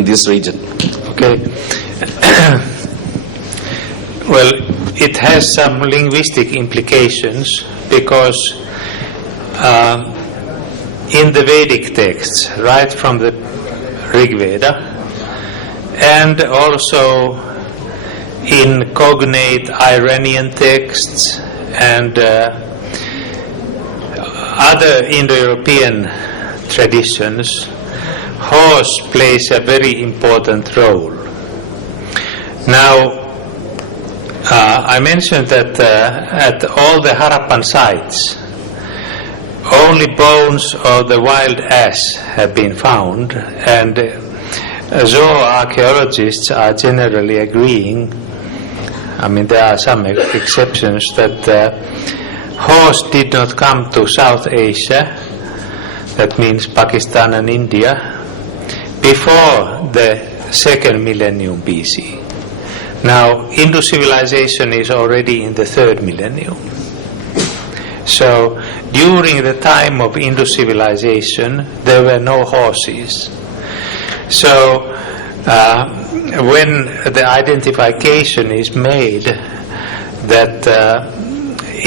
in this region? Okay. Well, it has some linguistic implications because in the Vedic texts, right from the Rig Veda, and also in cognate Iranian texts and other Indo-European traditions, horse plays a very important role. Now, I mentioned that at all the Harappan sites, only bones of the wild ass have been found, and zooarchaeologists are generally agreeing, I mean there are some exceptions, that horse did not come to South Asia, that means Pakistan and India, before the 2nd millennium BC. Now, Indus civilization is already in the 3rd millennium. So, during the time of Indus civilization, there were no horses. So, when the identification is made that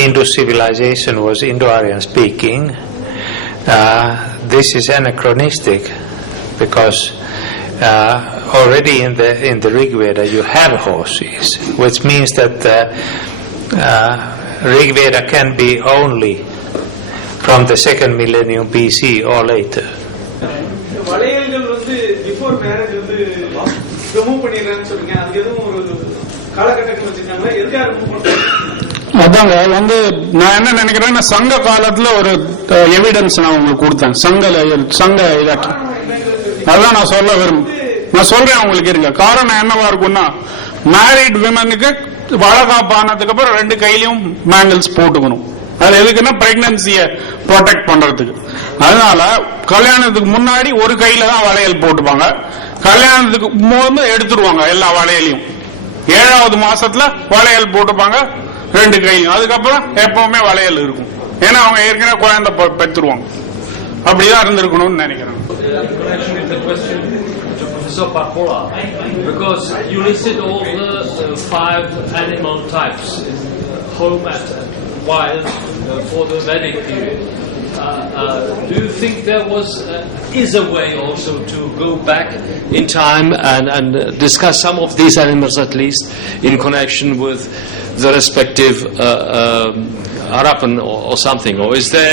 Indus civilization was Indo-Aryan speaking, this is anachronistic because already in the Rig Veda you have horses, which means that Rig Veda can be only from the 2nd millennium BC or later. Before marriage remove பண்ணிடுறேன்னு சொல்றீங்க, அது எதுவும் ஒரு காலகட்டத்தில் வச்சிருக்காங்களா? எதுக்காக remove பண்றாங்க? அதாங்க நான் என்ன நினைக்கிறேன்னா, சங்க காலத்துல ஒரு எவிடன்ஸ் நான் உங்களுக்கு கொடுத்தேன். சங்க இதாக்கி அதான் நான் சொல்ல நான் சொல்றேன் உங்களுக்கு இருங்க. காரணம் என்னவா இருக்கும்னா, மேரிட் விமனுக்கு வளகாப்பு ஆனதுக்கு அப்புறம் 2 கையிலையும் மேங்கிள்ஸ் போட்டுக்கணும். அது எதுக்குன்னா பிரெக்னன்சிய ப்ரொடெக்ட் பண்றதுக்கு. அதனால கல்யாணத்துக்கு முன்னாடி ஒரு கையில தான் வளையல் போட்டுப்பாங்க, கல்யாணத்துக்கு போது எடுத்துருவாங்க எல்லா வளையலையும். 7வது மாசத்துல வளையல் போட்டுப்பாங்க 2 கையிலும். அதுக்கப்புறம் எப்பவுமே வளையல் இருக்கும். ஏன்னா அவங்க ஏற்கனவே குழந்தை பெற்றுருவாங்க. அப்படிதான் இருந்திருக்கணும்னு நினைக்கிறேன். Professor Parpola, because you listed all the 5 animal types, home and wild, for the Vedic period. Do you think there is a way also to go back in time and discuss some of these animals at least in connection with the respective Harappan or something, or is there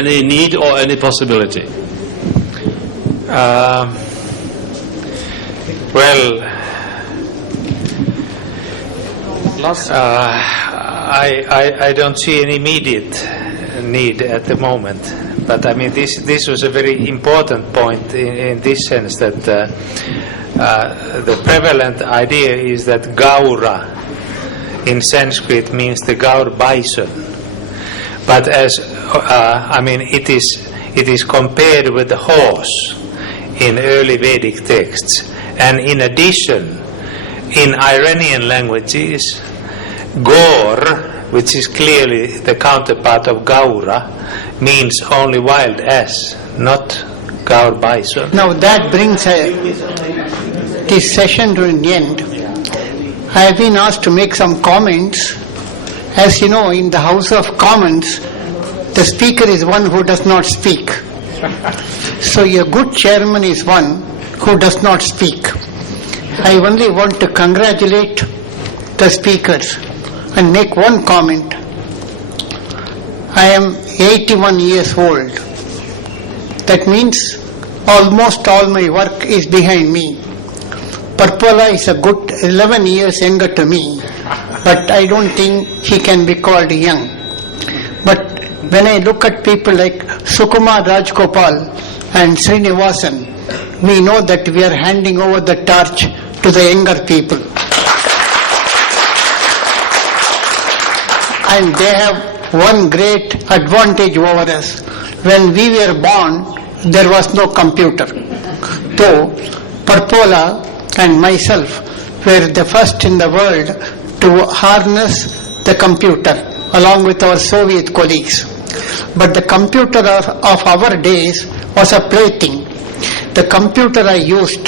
any need or any possibility? Well, I don't see any immediate need at the moment, but I mean this was a very important point in this sense that the prevalent idea is that Gaura in Sanskrit means the Gaur bison, but as I mean it is compared with the horse in early Vedic texts, and in addition in Iranian languages Gaur, which is clearly the counterpart of Gaura, means only wild ass, not Gaur bison. Now that brings this session to an end. I have been asked to make some comments. As you know, in the House of Commons, the Speaker is one who does not speak. So a good chairman is one who does not speak. I only want to congratulate the speakers and make one comment. I am 81 years old. That means almost all my work is behind me. Parpola is a good 11 years younger to me, but I don't think he can be called young. But when I look at people like Sukumar Rajgopal and Srinivasan, we know that we are handing over the torch to the younger people. And they have one great advantage over us. When we were born, there was no computer. Though Parpola and myself were the first in the world to harness the computer along with our Soviet colleagues. But the computer of our days was a plaything. The computer I used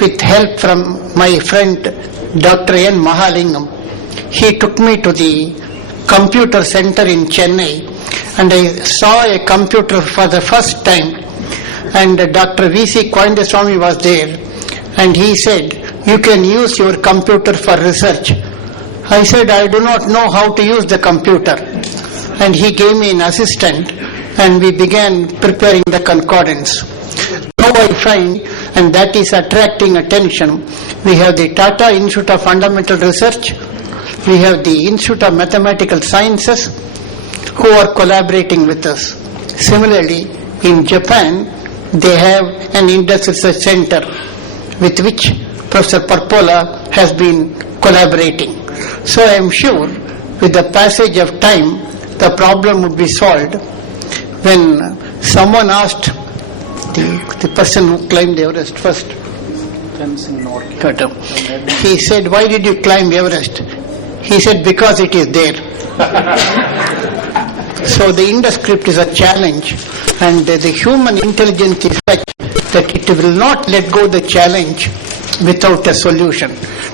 with help from my friend Dr. N. Mahalingam, he took me to the computer center in Chennai, and I saw a computer for the first time, and Dr. V.C. Koindaswamy was there, and he said, "You can use your computer for research." I said, "I do not know how to use the computer." And he gave me an assistant, and we began preparing the concordance. Now I find, and that is attracting attention, we have the Tata Institute of Fundamental Research, we have the Institute of Mathematical Sciences, who are collaborating with us. Similarly, in Japan, they have an Indus Research Center with which Professor Parpola has been collaborating. So I am sure with the passage of time, the problem would be solved. When someone asked the person who climbed Everest first, he said, "Why did you climb Everest?" He said, "Because it is there." So the Indus script is a challenge, and the human intelligence is such that it will not let go the challenge without a solution.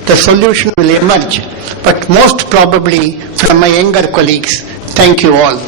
The solution will emerge, but most probably from my younger colleagues. Thank you all.